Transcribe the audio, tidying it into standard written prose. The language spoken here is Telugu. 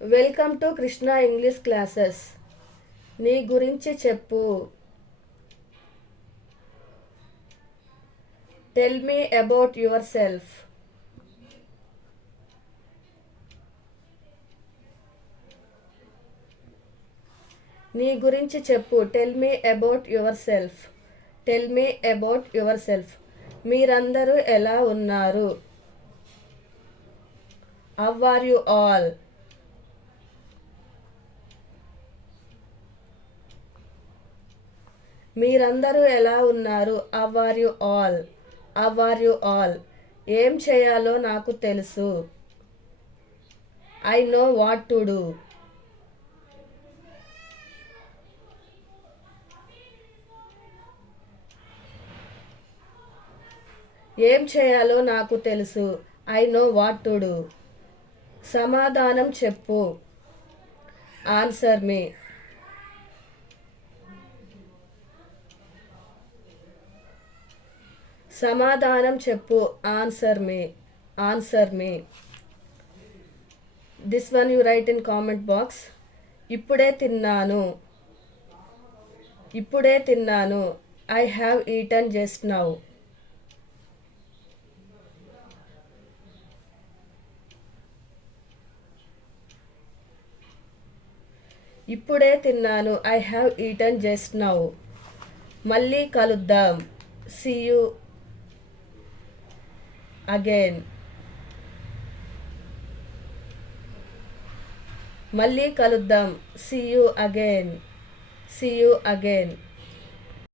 Welcome to Krishna English classes. నీ గురించి చెప్పు. Tell me about yourself. నీ గురించి చెప్పు. Tell me about yourself. Tell me about yourself. మీరందరూ ఎలా ఉన్నారు? How are you all? మీరందరూ ఎలా ఉన్నారు? How are you all? How are you all? ఏం చేయాలో నాకు తెలుసు. I know what to do. ఏం చేయాలో నాకు తెలుసు. I know what to do. సమాధానం చెప్పు. Answer me. సమాధానం చెప్పు. Answer me. Answer me. This one you write in comment box. ఇప్పుడే తిన్నాను. ఇప్పుడే తిన్నాను. I have eaten just now. ఇప్పుడే తిన్నాను. I have eaten just now. మళ్ళీ కలుద్దాం. See you again. మళ్ళీ కలుద్దాం. See you again. See you again.